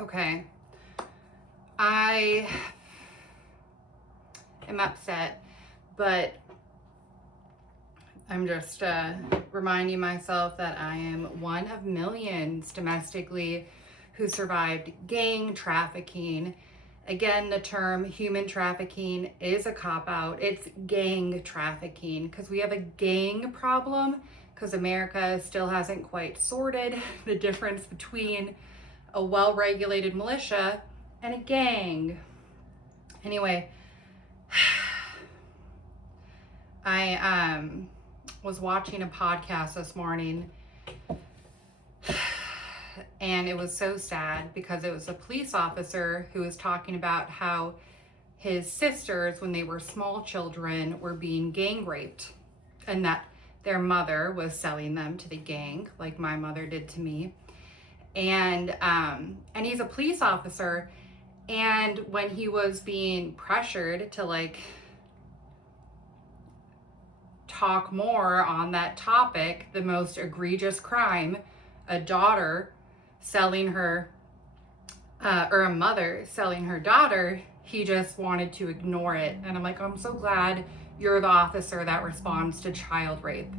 Okay. I am upset, but I'm just reminding myself that I am one of millions domestically who survived gang trafficking. Again, the term human trafficking is a cop-out. It's gang trafficking because we have a gang problem because America still hasn't quite sorted the difference between a well-regulated militia and a gang. Anyway, I was watching a podcast this morning and it was so sad because it was a police officer who was talking about how his sisters, when they were small children, were being gang raped and that their mother was selling them to the gang like my mother did to me. And he's a police officer, and when he was being pressured to like talk more on that topic, the most egregious crime, a daughter selling her or a mother selling her daughter, he just wanted to ignore it. And I'm like, I'm so glad you're the officer that responds to child rape.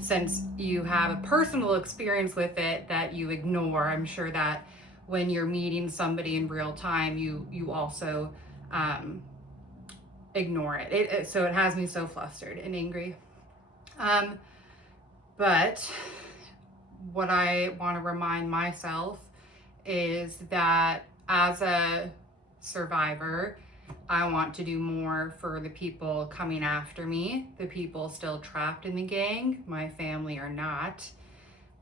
Since you have a personal experience with it that you ignore, I'm sure that when you're meeting somebody in real time, you also ignore it. So it has me so flustered and angry. But what I want to remind myself is that as a survivor, I want to do more for the people coming after me, the people still trapped in the gang. My family are not.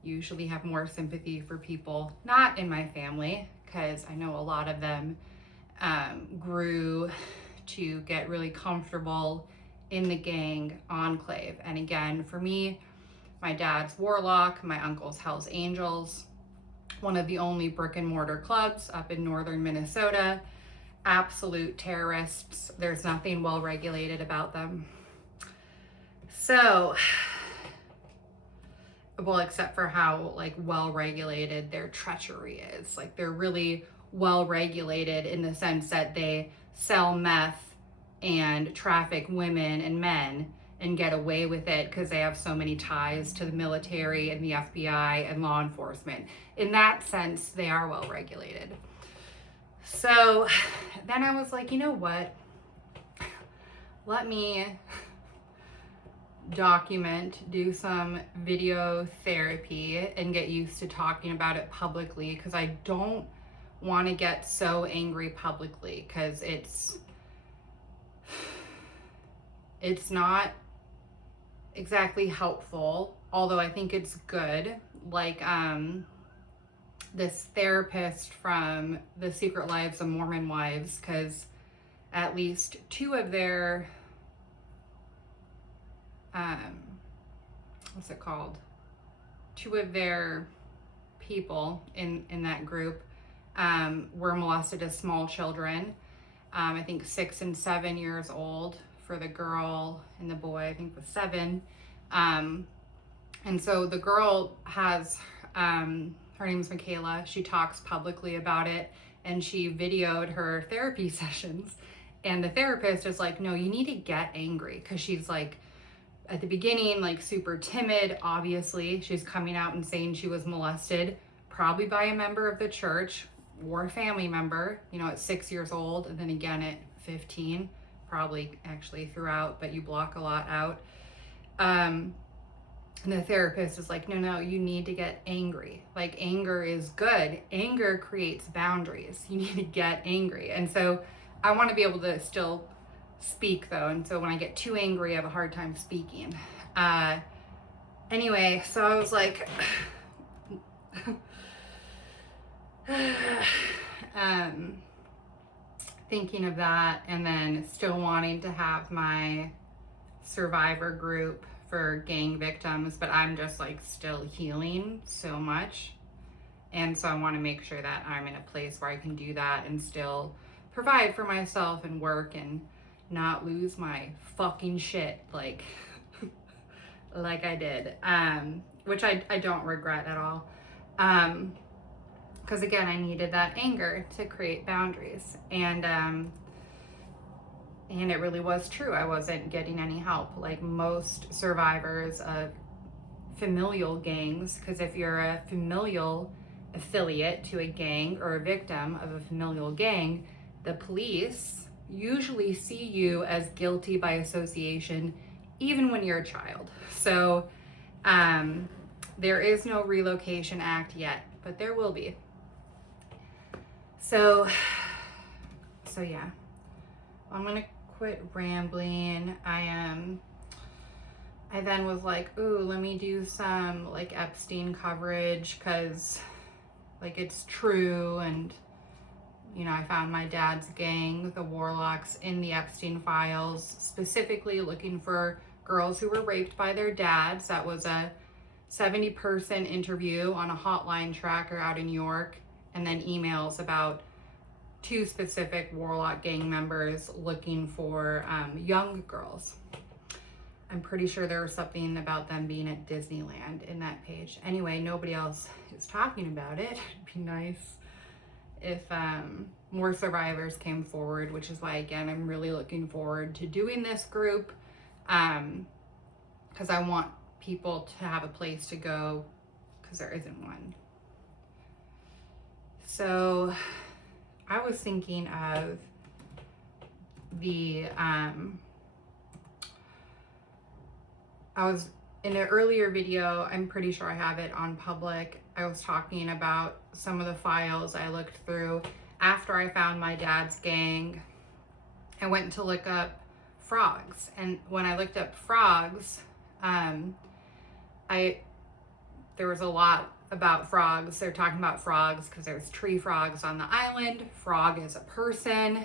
Usually have more sympathy for people not in my family because I know a lot of them grew to get really comfortable in the gang enclave. And again, for me, my dad's Warlock, my uncle's Hell's Angels, one of the only brick and mortar clubs up in northern Minnesota. Absolute terrorists. There's nothing well regulated about them. So, well, except for how like well regulated their treachery is. Like they're really well regulated in the sense that they sell meth and traffic women and men and get away with it because they have so many ties to the military and the FBI and law enforcement. In that sense, they are well regulated. So then I was like, you know what? Let me do some video therapy and get used to talking about it publicly because I don't want to get so angry publicly because it's not exactly helpful, although I think it's good. Like this therapist from The Secret Lives of Mormon Wives, because at least two of their two of their people in that group were molested as small children. I think 6 and 7 years old for the girl, and the boy I think was 7. And so the girl has her name's Michaela. She talks publicly about it, and she videoed her therapy sessions. And the therapist is like, no, you need to get angry, because she's like, at the beginning, like super timid, obviously. She's coming out and saying she was molested, probably by a member of the church or a family member, you know, at 6 years old, and then again at 15, probably actually throughout, but you block a lot out. And the therapist is like, no, you need to get angry. Like, anger is good. Anger creates boundaries. You need to get angry. And so I want to be able to still speak, though. And so when I get too angry, I have a hard time speaking. Anyway, so I was like, thinking of that, and then still wanting to have my survivor group for gang victims, but I'm just like still healing so much. And so I want to make sure that I'm in a place where I can do that and still provide for myself and work and not lose my fucking shit like I did, which I don't regret at all. because again, I needed that anger to create boundaries. And it really was true. I wasn't getting any help. Like most survivors of familial gangs, because if you're a familial affiliate to a gang or a victim of a familial gang, the police usually see you as guilty by association, even when you're a child. So there is no relocation act yet, but there will be. So yeah, I'm gonna quit rambling. I then was like, ooh, let me do some like Epstein coverage, because like it's true. And you know, I found my dad's gang, the Warlocks, in the Epstein files, specifically looking for girls who were raped by their dads. That was a 70-person interview on a hotline tracker out in New York, and then emails about 2 specific Warlock gang members looking for young girls. I'm pretty sure there was something about them being at Disneyland in that page. Anyway, nobody else is talking about it. It'd be nice if more survivors came forward, which is why, again, I'm really looking forward to doing this group, because I want people to have a place to go, because there isn't one. So I was thinking of I was in an earlier video, I'm pretty sure I have it on public, I was talking about some of the files I looked through after I found my dad's gang. I went to look up frogs, and when I looked up frogs, there was a lot about frogs. They're talking about frogs because there's tree frogs on the island. Frog is a person,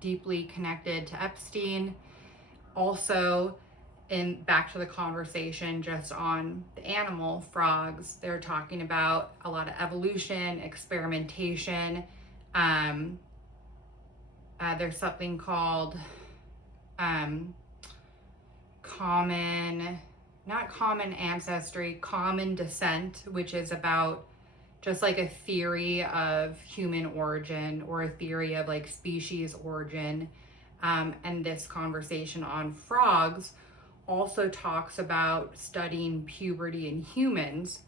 deeply connected to Epstein. Also, back to the conversation just on the animal frogs, they're talking about a lot of evolution, experimentation. There's something called common descent, which is about just like a theory of human origin, or a theory of like species origin. And this conversation on frogs also talks about studying puberty in humans.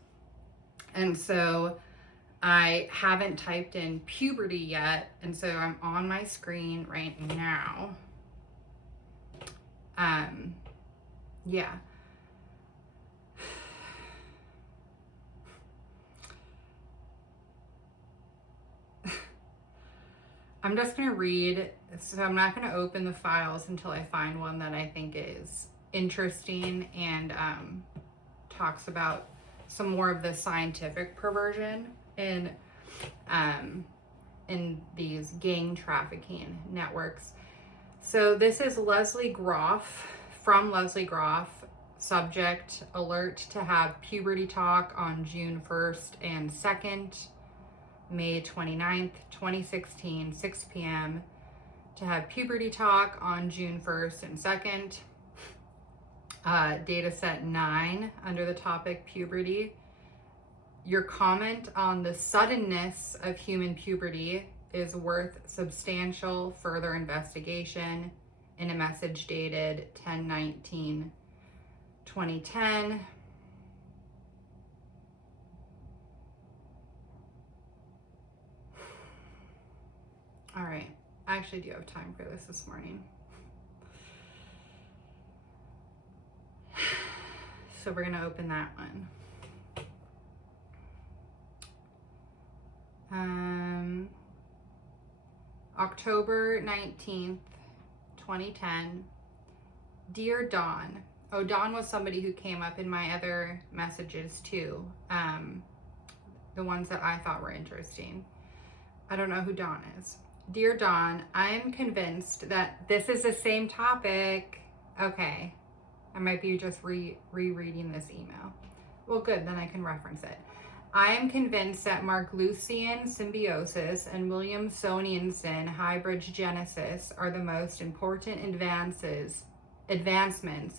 And so I haven't typed in puberty yet, and so I'm on my screen right now. Yeah. I'm just going to read, so I'm not going to open the files until I find one that I think is interesting and talks about some more of the scientific perversion in these gang trafficking networks. So this is Leslie Groff, from Leslie Groff. Subject: alert to have puberty talk on June 1st and 2nd, May 29th, 2016, 6 p.m. To have puberty talk on June 1st and 2nd. Data set 9 under the topic puberty. Your comment on the suddenness of human puberty is worth substantial further investigation, in a message dated 10/19/2010. All right, I actually do have time for this morning. So we're gonna open that one. October 19th, 2010. Dear Dawn. Oh, Dawn was somebody who came up in my other messages too. The ones that I thought were interesting. I don't know who Dawn is. Dear Dawn, I am convinced that this is the same topic. Okay. I might be just rereading this email. Well, good, then I can reference it. I am convinced that Mark-Lucian symbiosis and Williamsonian hybrid genesis are the most important advancements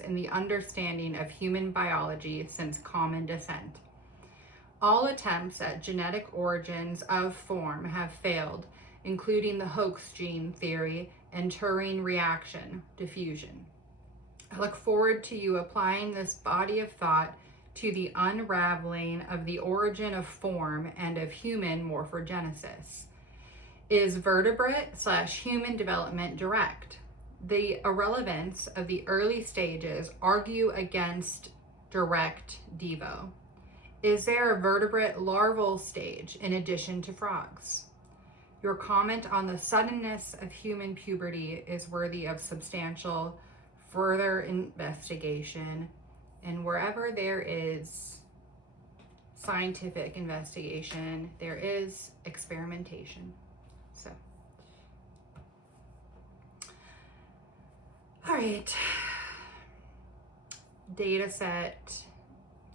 in the understanding of human biology since common descent. All attempts at genetic origins of form have failed, including the hoax gene theory and Turing reaction diffusion. I look forward to you applying this body of thought to the unraveling of the origin of form and of human morphogenesis. Is vertebrate/human development direct? The irrelevance of the early stages argue against direct devo. Is there a vertebrate larval stage in addition to frogs? Your comment on the suddenness of human puberty is worthy of substantial further investigation, and wherever there is scientific investigation, there is experimentation. So, all right, data set,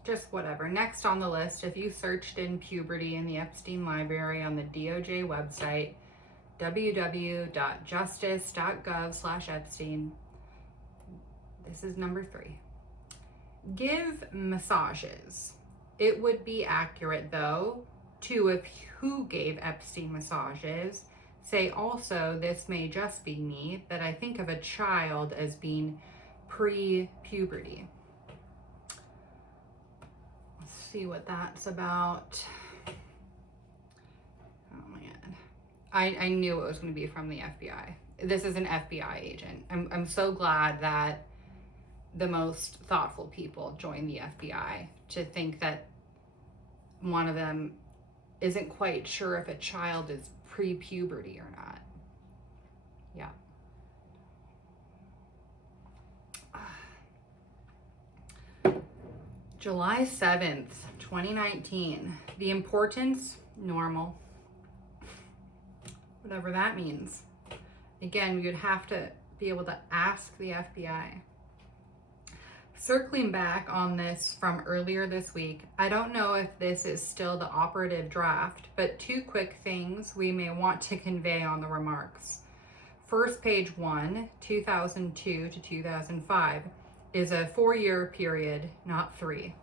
just whatever. Next on the list, if you searched in puberty in the Epstein library on the DOJ website, www.justice.gov/Epstein, this is number 3. Give massages. It would be accurate, though, to if who gave Epstein massages, say also, this may just be me, that I think of a child as being pre-puberty. Let's see what that's about. Oh my God. I knew it was going to be from the FBI. This is an FBI agent. I'm so glad that the most thoughtful people join the FBI, to think that one of them isn't quite sure if a child is pre-puberty or not. Yeah. July 7th, 2019. The importance, normal. Whatever that means. Again, we would have to be able to ask the FBI. Circling back on this from earlier this week, I don't know if this is still the operative draft, but 2 quick things we may want to convey on the remarks. First, page 1, 2002 to 2005, is a 4-year period, not 3.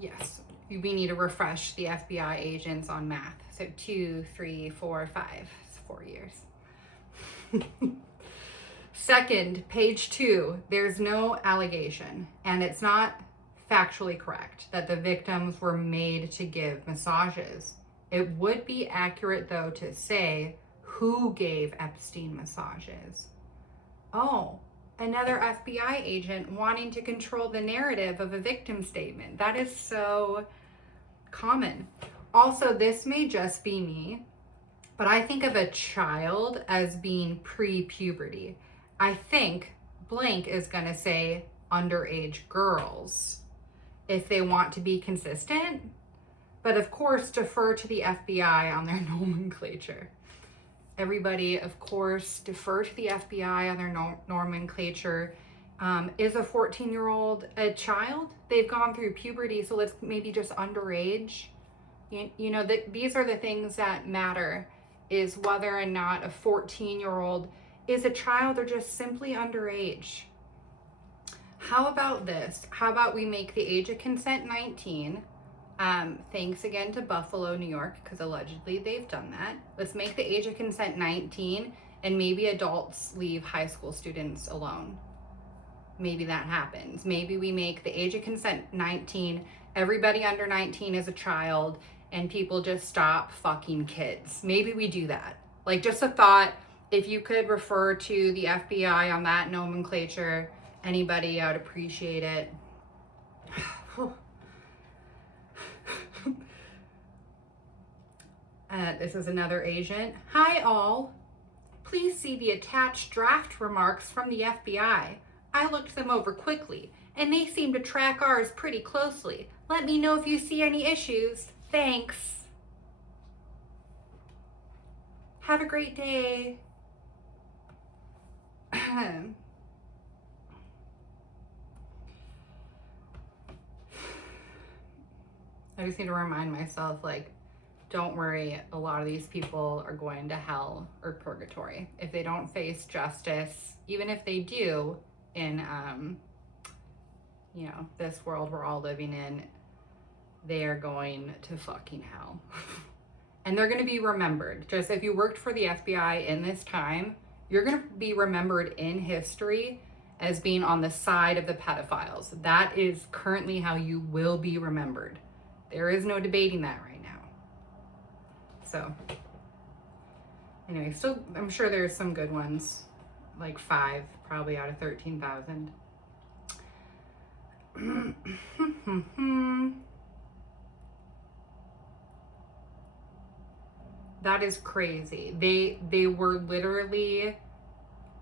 Yes, we need to refresh the FBI agents on math. So 2, 3, 4, 5, it's 4 years. Second, page 2, there's no allegation, and it's not factually correct that the victims were made to give massages. It would be accurate, though, to say who gave Epstein massages. Oh, another FBI agent wanting to control the narrative of a victim statement. That is so common. Also, this may just be me, but I think of a child as being pre-puberty. I think blank is going to say underage girls if they want to be consistent, but of course defer to the FBI on their nomenclature. Everybody, of course, defer to the FBI on their nomenclature. Is a 14-year-old a child? They've gone through puberty, so let's maybe just underage. You know, these are the things that matter, is whether or not a 14-year-old is a child or just simply underage. How about this? How about we make the age of consent 19? Thanks again to Buffalo, New York, because allegedly they've done that. Let's make the age of consent 19, and maybe adults leave high school students alone. Maybe that happens. Maybe we make the age of consent 19, everybody under 19 is a child, and people just stop fucking kids. Maybe we do that. Like, just a thought. If you could refer to the FBI on that nomenclature, anybody, I would appreciate it. This is another agent. Hi all. Please see the attached draft remarks from the FBI. I looked them over quickly, and they seem to track ours pretty closely. Let me know if you see any issues. Thanks. Have a great day. I just need to remind myself, like, don't worry, a lot of these people are going to hell or purgatory if they don't face justice, even if they do in, you know, this world we're all living in. they are going to fucking hell. And they're going to be remembered. Just if you worked for the FBI in this time, you're going to be remembered in history as being on the side of the pedophiles. That is currently how you will be remembered. There is no debating that right now. So, anyway, still, I'm sure there's some good ones, like 5, probably out of 13,000. That is crazy. They were literally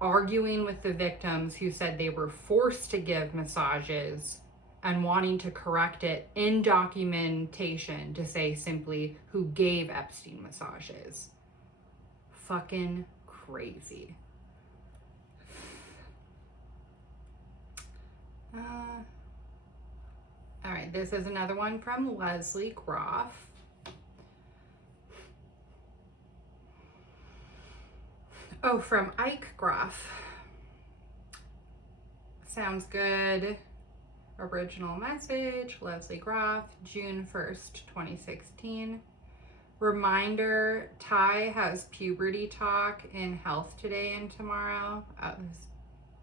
arguing with the victims who said they were forced to give massages and wanting to correct it in documentation to say simply who gave Epstein massages. Fucking crazy. All right, this is another one from Leslie Groff. Oh, from Ike Groff. Sounds good. Original message, Leslie Groff, June 1st, 2016. Reminder, Ty has puberty talk in Health Today and tomorrow.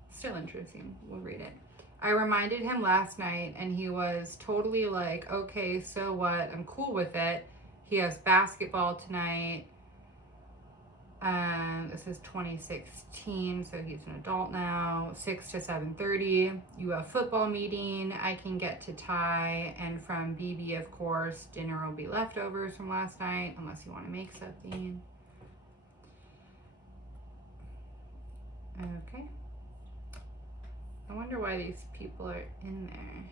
Still interesting. We'll read it. I reminded him last night and he was totally like, okay, so what? I'm cool with it. He has basketball tonight. This is 2016, so he's an adult now. 6 to 7:30. You have football meeting. I can get to Ty, and from BB, of course, dinner will be leftovers from last night, unless you want to make something. Okay. I wonder why these people are in there.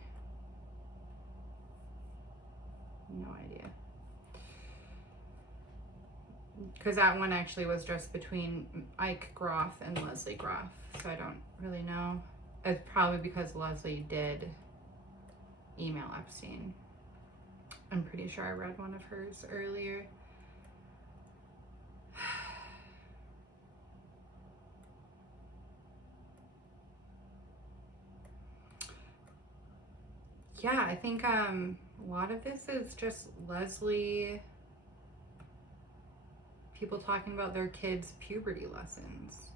No idea. Because that one actually was just between Ike Groff and Leslie Groff, so I don't really know. It's probably because Leslie did email Epstein. I'm pretty sure I read one of hers earlier. Yeah, I think a lot of this is just Leslie, people talking about their kids' puberty lessons.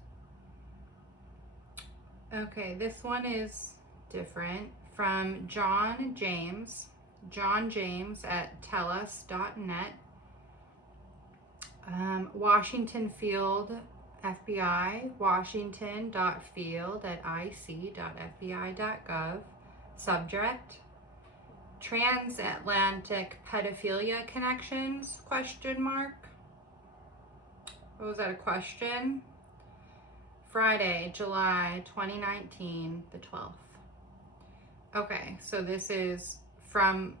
Okay, this one is different. From John James at tellus.net. Washington Field FBI, washington.field@ic.fbi.gov. Subject, transatlantic pedophilia connections, ? What was that, a question? Friday, July 2019, the 12th. Okay, so this is from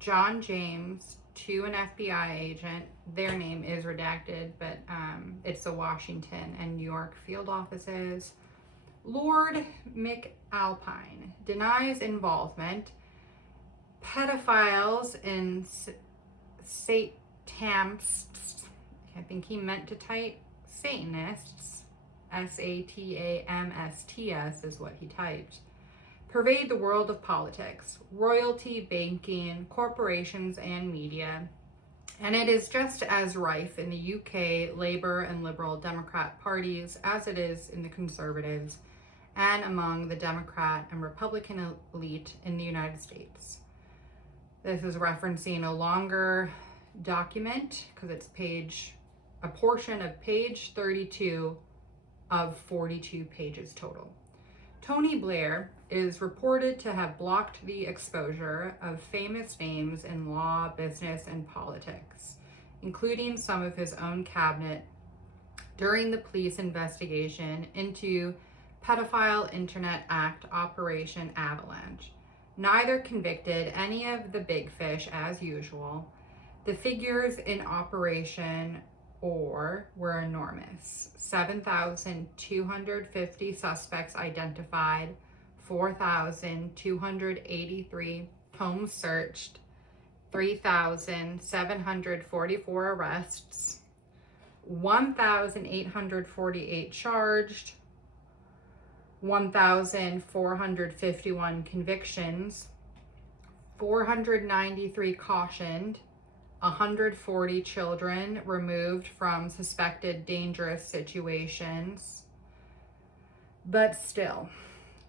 John James to an FBI agent. Their name is redacted, but it's the Washington and New York field offices. Lord McAlpine denies involvement. Pedophiles in Satanists, I think he meant to type Satanists, Satamsts is what he typed, pervade the world of politics, royalty, banking, corporations, and media. And it is just as rife in the UK Labour and Liberal Democrat parties as it is in the Conservatives and among the Democrat and Republican elite in the United States. This is referencing a longer document because it's a portion of page 32 of 42 pages total. Tony Blair is reported to have blocked the exposure of famous names in law, business, and politics, including some of his own cabinet, during the police investigation into Pedophile Internet Act Operation Avalanche. Neither convicted any of the big fish as usual. The figures in Operation Or were enormous. 7,250 suspects identified, 4,283 homes searched, 3,744 arrests, 1,848 charged, 1,451 convictions, 493 cautioned, 140 children removed from suspected dangerous situations. But still,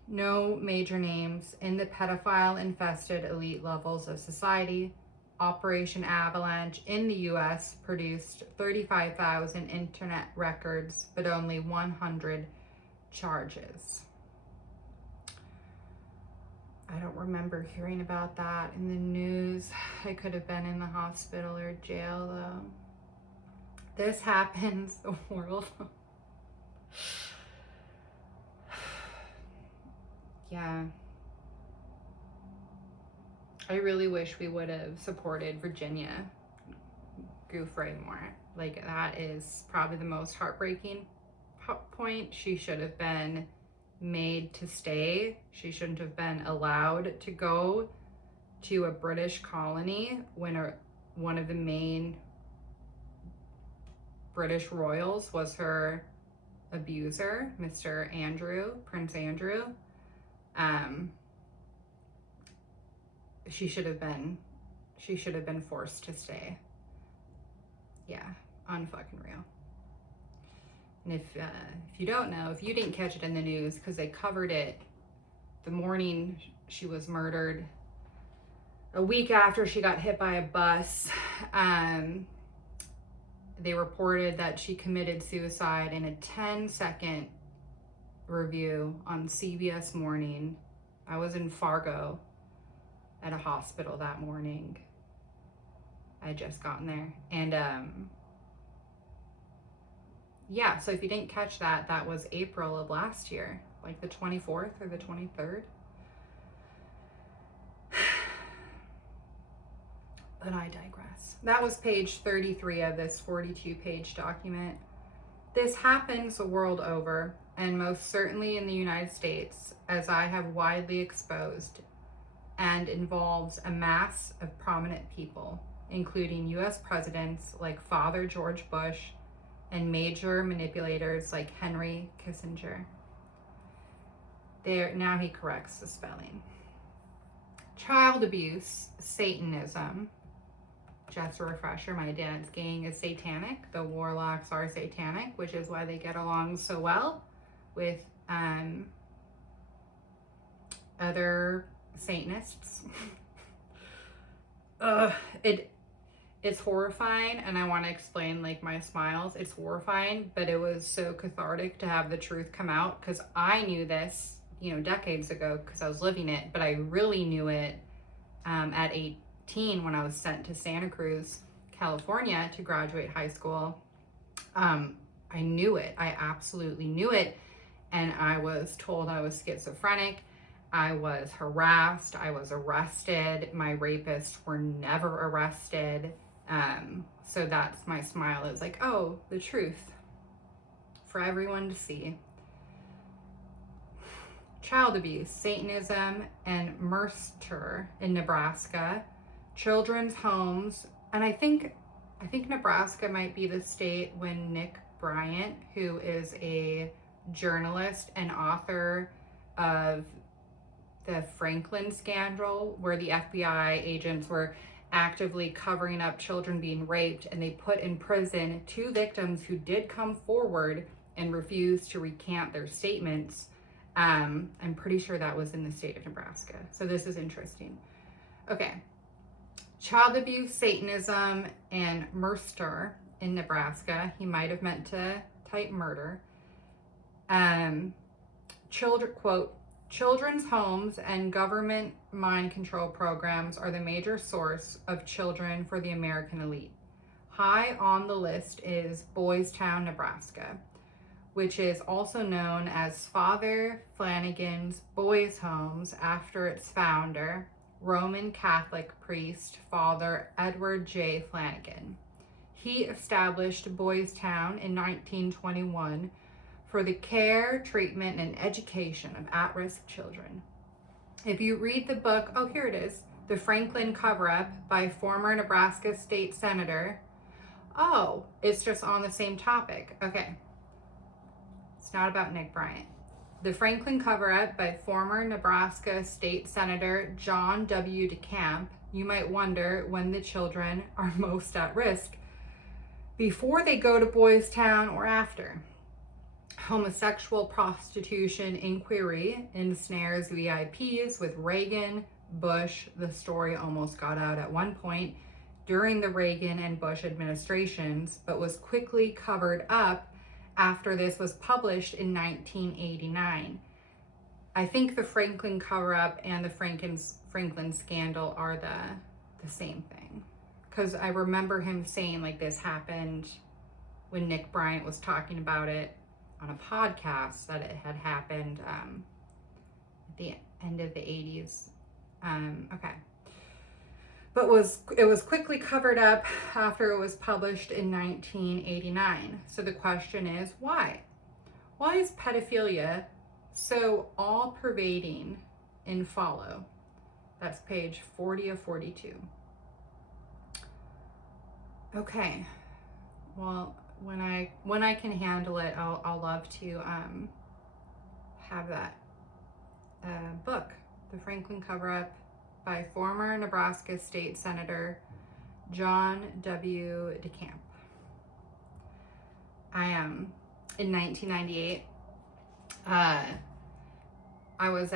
no major names in the pedophile-infested elite levels of society. Operation Avalanche in the US produced 35,000 internet records, but only 100 charges. I don't remember hearing about that in the news. I could have been in the hospital or jail though. This happens, the world. Yeah. I really wish we would have supported Virginia Giuffre more. Like, that is probably the most heartbreaking point. She should have been made to stay. She shouldn't have been allowed to go to a British colony when one of the main British royals was her abuser, Mr. Andrew, Prince Andrew. She should have been forced to stay. Yeah, unfucking real. And if you don't know, if you didn't catch it in the news, because they covered it the morning she was murdered, a week after she got hit by a bus, they reported that she committed suicide in a 10-second review on CBS Morning. I was in Fargo at a hospital that morning. I had just gotten there. And yeah, so if you didn't catch that, that was April of last year, like the 24th or the 23rd. But I digress. That was page 33 of this 42-page document. This happens the world over, and most certainly in the United States, as I have widely exposed, and involves a mass of prominent people, including US presidents like Father George Bush and major manipulators like Henry Kissinger. Now he corrects the spelling. Child abuse, Satanism. Just a refresher, my dad's gang is satanic. The warlocks are satanic, which is why they get along so well with other Satanists. It's horrifying, and I want to explain like my smiles. It's horrifying, but it was so cathartic to have the truth come out, because I knew this, decades ago, because I was living it, but I really knew it at 18 when I was sent to Santa Cruz, California to graduate high school. I knew it. I absolutely knew it. And I was told I was schizophrenic. I was harassed. I was arrested. My rapists were never arrested. So that's my smile. It's like, oh, the truth for everyone to see. Child abuse, Satanism, and Mercer in Nebraska. Children's homes. And I think Nebraska might be the state when Nick Bryant, who is a journalist and author of the Franklin scandal, where the FBI agents were actively covering up children being raped, and they put in prison 2 victims who did come forward and refused to recant their statements. I'm pretty sure that was in the state of Nebraska. So this is interesting. Okay. Child abuse, Satanism, and Mercer in Nebraska. He might have meant to type murder. Quote, children's homes and government mind control programs are the major source of children for the American elite. High on the list is Boys Town, Nebraska, which is also known as Father Flanagan's Boys Homes after its founder, Roman Catholic priest Father Edward J. Flanagan. He established Boys Town in 1921 for the care, treatment, and education of at-risk children. If you read the book, oh, here it is, The Franklin Cover-Up by former Nebraska State Senator. Oh, it's just on the same topic. Okay. It's not about Nick Bryant. The Franklin cover-up by former Nebraska State Senator John W. DeCamp. You might wonder when the children are most at risk, before they go to Boys Town or after. Homosexual prostitution inquiry ensnares VIPs with Reagan, Bush. The story almost got out at one point during the Reagan and Bush administrations, but was quickly covered up after this was published in 1989. I think the Franklin cover-up and the Franklin scandal are the same thing. Because I remember him saying like this happened when Nick Bryant was talking about it on a podcast, that it had happened at the end of the 80s. Okay. But it was quickly covered up after it was published in 1989. So the question is, why? Why is pedophilia so all-pervading in Follow? That's page 40 of 42. Okay. Well, when I can handle it, I'll love to have that book, The Franklin Cover-Up, by former Nebraska State Senator John W. DeCamp. In 1998, I was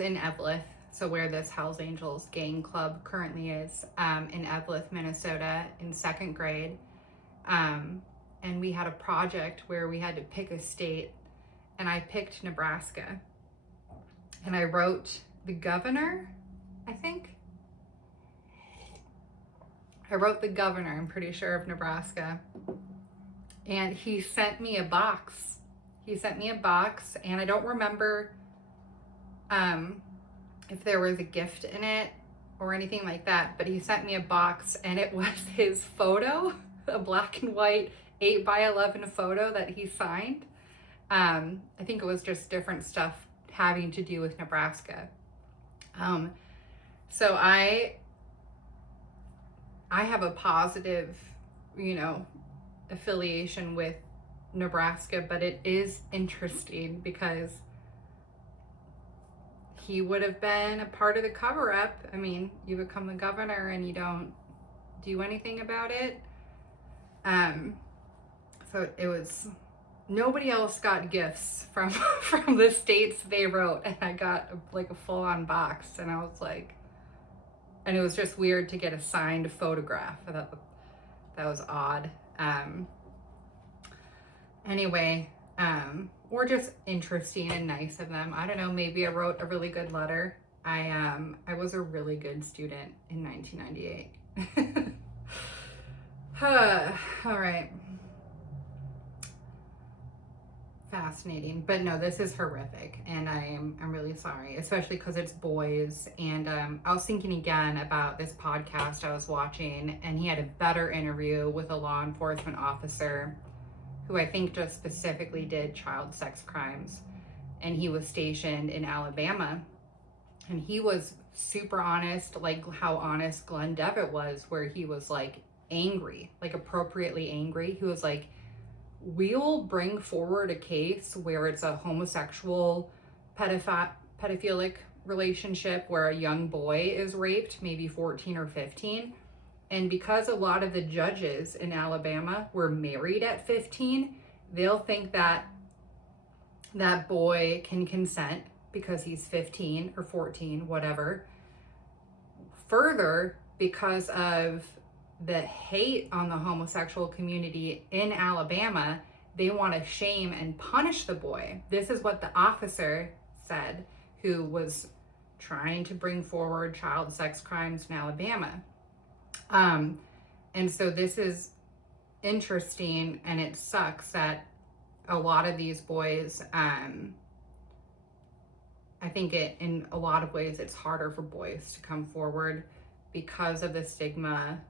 in Eveleth, so where this Hells Angels gang club currently is, in Eveleth, Minnesota, in second grade. And we had a project where we had to pick a state, and I picked Nebraska. And I wrote the governor, I think. I wrote the governor, I'm pretty sure, of Nebraska. And he sent me a box. And I don't remember if there was a gift in it or anything like that, but he sent me a box, and it was his photo, a black and white 8x11 photo that he signed. I think it was just different stuff having to do with Nebraska. So I have a positive, affiliation with Nebraska, but it is interesting because he would have been a part of the cover-up. I mean, you become the governor and you don't do anything about it. So it was, nobody else got gifts from the states they wrote, and I got like a full-on box, and I was like, and it was just weird to get a signed photograph. I thought that was odd. Anyway, or just interesting and nice of them. I don't know, maybe I wrote a really good letter. I was a really good student in 1998. All right. Fascinating, but no, this is horrific, and I'm really sorry, especially because it's boys. And I was thinking again about this podcast I was watching, and he had a better interview with a law enforcement officer who I think just specifically did child sex crimes, and he was stationed in Alabama, and he was super honest, like how honest Glenn Devitt was, where he was like angry, like appropriately angry. He was like, we'll bring forward a case where it's a homosexual pedophilic relationship where a young boy is raped, maybe 14 or 15. And because a lot of the judges in Alabama were married at 15, they'll think that that boy can consent because he's 15 or 14, whatever. Further, because of the hate on the homosexual community in Alabama, they want to shame and punish the boy. This is what the officer said, who was trying to bring forward child sex crimes in Alabama. And so this is interesting, and it sucks that a lot of these boys, I think in a lot of ways it's harder for boys to come forward because of the stigma,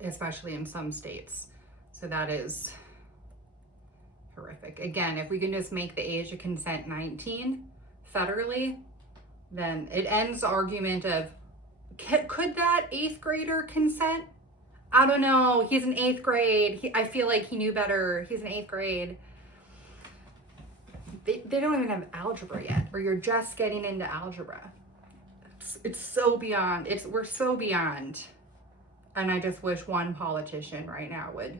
especially in some states. So that is horrific. Again, if we can just make the age of consent 19 federally, then it ends the argument of, could that 8th grader consent? I don't know. He's in 8th grade. I feel like he knew better. He's in 8th grade. they don't even have algebra yet, or you're just getting into algebra. It's so beyond. We're so beyond. And I just wish one politician right now would.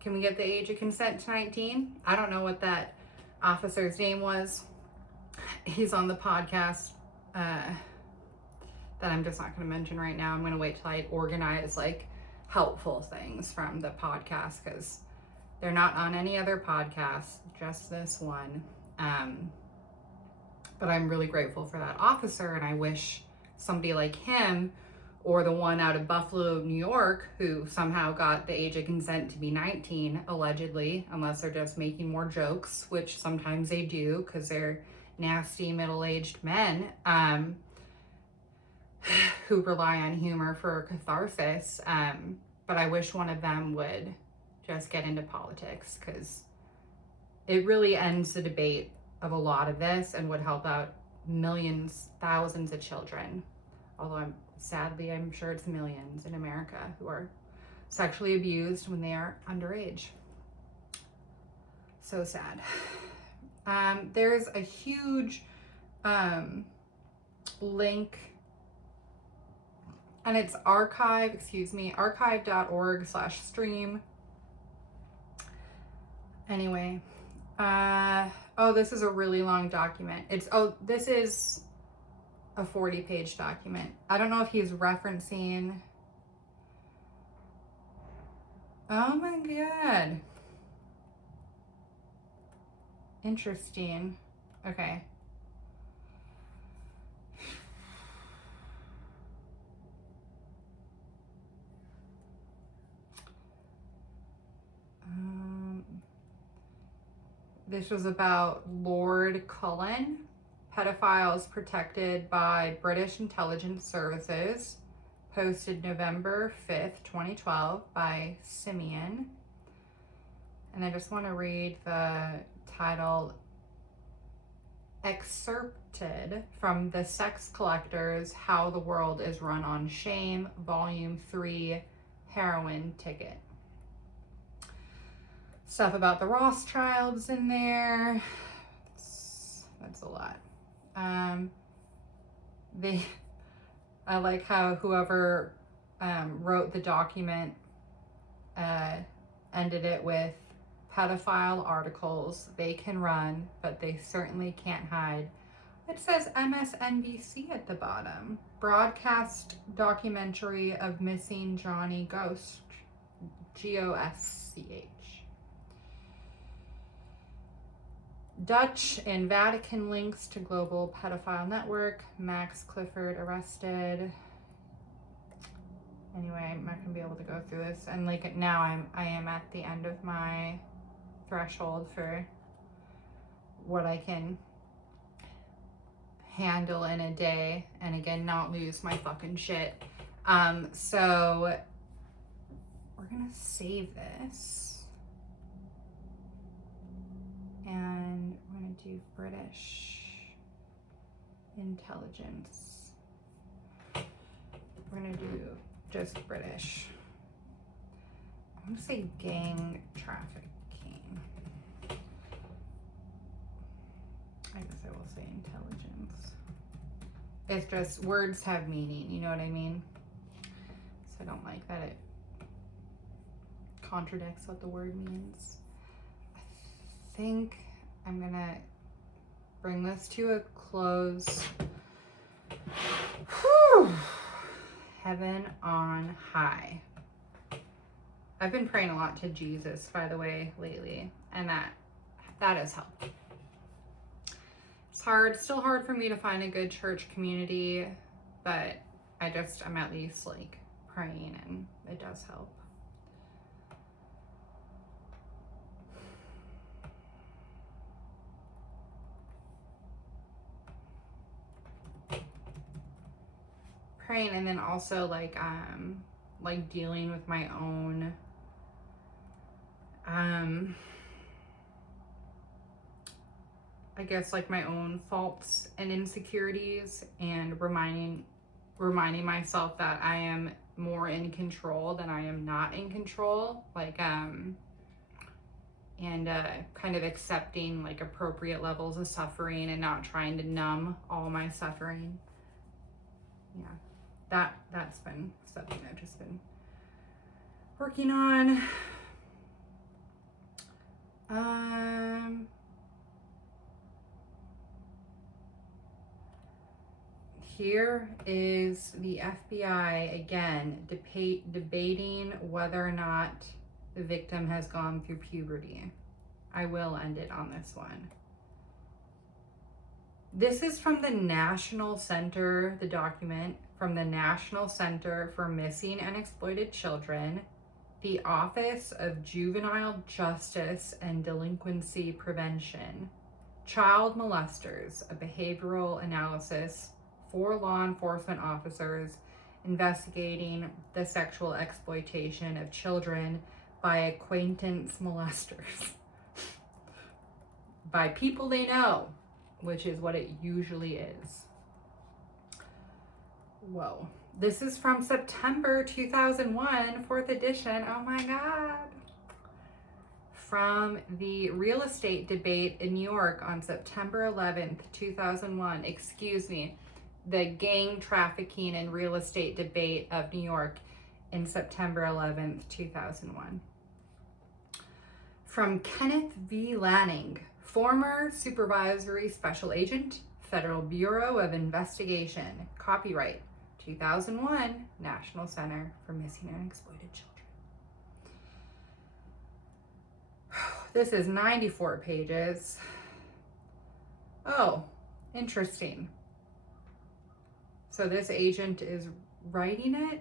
Can we get the age of consent to 19? I don't know what that officer's name was. He's on the podcast that I'm just not going to mention right now. I'm going to wait till I organize like helpful things from the podcast, because they're not on any other podcast, just this one. But I'm really grateful for that officer, and I wish somebody like him, or the one out of Buffalo, New York, who somehow got the age of consent to be 19, allegedly, unless they're just making more jokes, which sometimes they do because they're nasty middle-aged men who rely on humor for catharsis. But I wish one of them would just get into politics, because it really ends the debate of a lot of this and would help out millions, thousands of children. Although I'm sure it's millions in America who are sexually abused when they are underage. So sad. There's a huge link, and it's archive.org/stream. Anyway, oh, this is a really long document. This is a 40-page document. I don't know if he's referencing. Oh my God. Interesting. Okay. This was about Lord Cullen, pedophiles protected by British intelligence services, posted November 5th, 2012 by Simeon. And I just want to read the title, excerpted from The Sex Collectors, How the World is Run on Shame, Volume 3, Heroin Ticket. Stuff about the Rothschilds in there. That's a lot. I like how whoever wrote the document ended it with, pedophile articles, they can run, but they certainly can't hide. It says MSNBC at the bottom. Broadcast documentary of missing Johnny Ghost. Gosch. Dutch and Vatican links to global pedophile network. Max Clifford arrested. Anyway, I'm not gonna be able to go through this. And like now I am at the end of my threshold for what I can handle in a day, and again, not lose my fucking shit. So we're gonna save this. And we're going to do British intelligence. We're going to do just British. I'm going to say gang trafficking. I guess I will say intelligence. It's just words have meaning, you know what I mean? So I don't like that it contradicts what the word means. I think I'm gonna bring this to a close. Whew. Heaven on high. I've been praying a lot to Jesus, by the way, lately, and that has helped. It's hard, still hard for me to find a good church community, but I'm at least like praying, and it does help. Praying, and then also like dealing with my own I guess like my own faults and insecurities, and reminding myself that I am more in control than I am not in control, like and kind of accepting like appropriate levels of suffering and not trying to numb all my suffering. Yeah, that's been something I've just been working on. Here is the FBI again debating whether or not the victim has gone through puberty. I will end it on this one. This is from the National Center, the document from the National Center for Missing and Exploited Children, the Office of Juvenile Justice and Delinquency Prevention, Child Molesters, a behavioral analysis for law enforcement officers investigating the sexual exploitation of children by acquaintance molesters. By people they know, which is what it usually is. Whoa. This is from September 2001, 4th edition. Oh my God. From the real estate debate in New York on September 11th, 2001. Excuse me. The gang trafficking and real estate debate of New York in September 11th, 2001. From Kenneth V. Lanning, former supervisory special agent, Federal Bureau of Investigation, copyright 2001, National Center for Missing and Exploited Children. This is 94 pages. Oh, interesting. So this agent is writing it.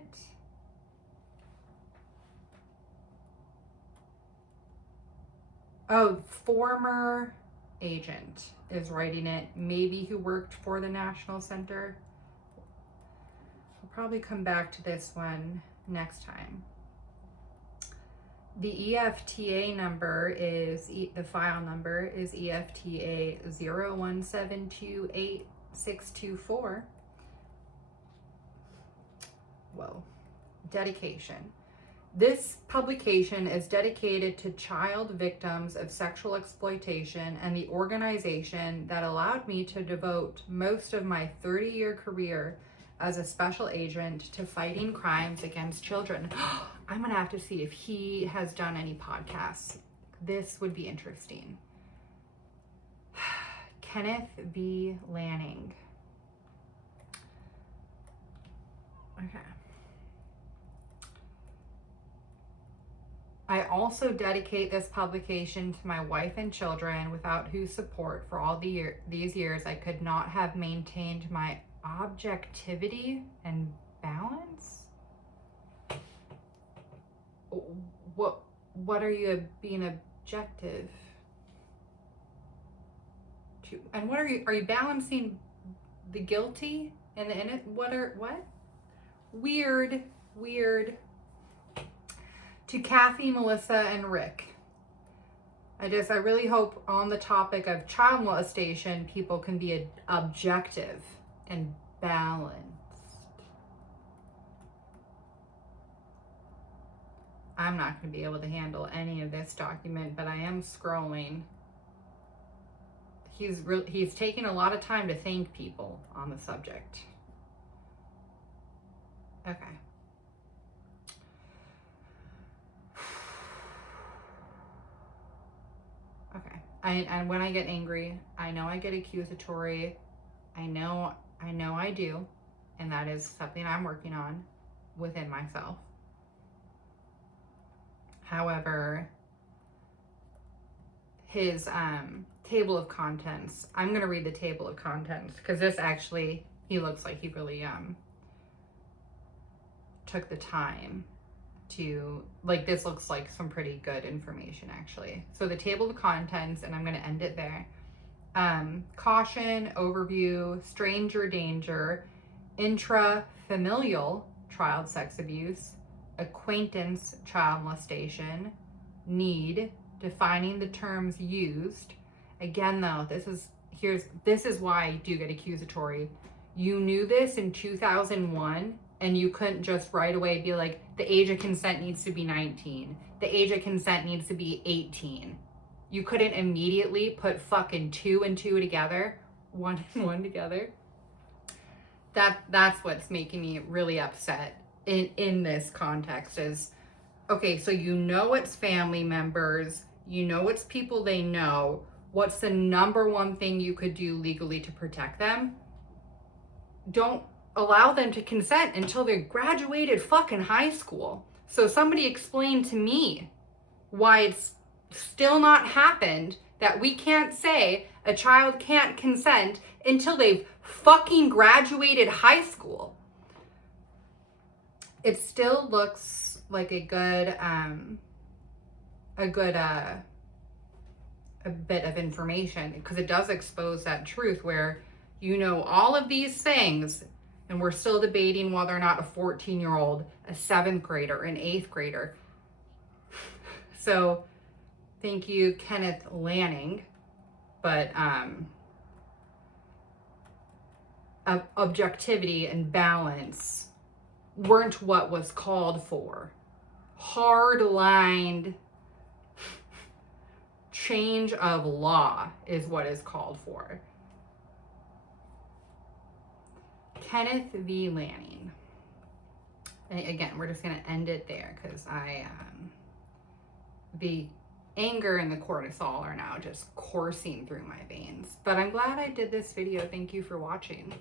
Oh, former agent is writing it. Maybe who worked for the National Center. We'll probably come back to this one next time. The EFTA number is, the file number is EFTA 017286624. Whoa. Dedication. This publication is dedicated to child victims of sexual exploitation and the organization that allowed me to devote most of my 30-year career as a special agent to fighting crimes against children. I'm gonna have to see if he has done any podcasts. This would be interesting. Kenneth V. Lanning. Okay. I also dedicate this publication to my wife and children, without whose support for all these years I could not have maintained my objectivity and balance. What are you being objective to? And what are you balancing the guilty and the innocent? What? Weird. To Kathy, Melissa, and Rick. I really hope on the topic of child molestation, people can be objective and balanced. I'm not going to be able to handle any of this document, but I am scrolling. He's taking a lot of time to thank people on the subject. Okay. Okay. And when I get angry, I know I get accusatory. I know I do. And that is something I'm working on within myself. However, his table of contents, I'm going to read the table of contents because this actually, he looks like he really took the time to, like, this looks like some pretty good information actually. So the table of contents, and I'm going to end it there. Caution, overview, stranger danger, intrafamilial child sex abuse, acquaintance child molestation, need, defining the terms used. Again though, this is why I do get accusatory. You knew this in 2001 and you couldn't just right away be like, the age of consent needs to be 19. The age of consent needs to be 18. You couldn't immediately put fucking 2 and 2 together, 1 and 1 together. That's what's making me really upset in this context is, okay, so you know it's family members, you know it's people they know. What's the number one thing you could do legally to protect them? Don't allow them to consent until they graduated fucking high school. So somebody explain to me why it's still not happened that we can't say a child can't consent until they've fucking graduated high school. It still looks like a bit of information, because it does expose that truth where you know all of these things and we're still debating whether or not a 14-year-old, a 7th grader, an 8th grader. So thank you, Kenneth Lanning. But objectivity and balance weren't what was called for. Hard-lined change of law is what is called for. Kenneth V. Lanning. And again, we're just going to end it there because the anger and the cortisol are now just coursing through my veins. But I'm glad I did this video. Thank you for watching.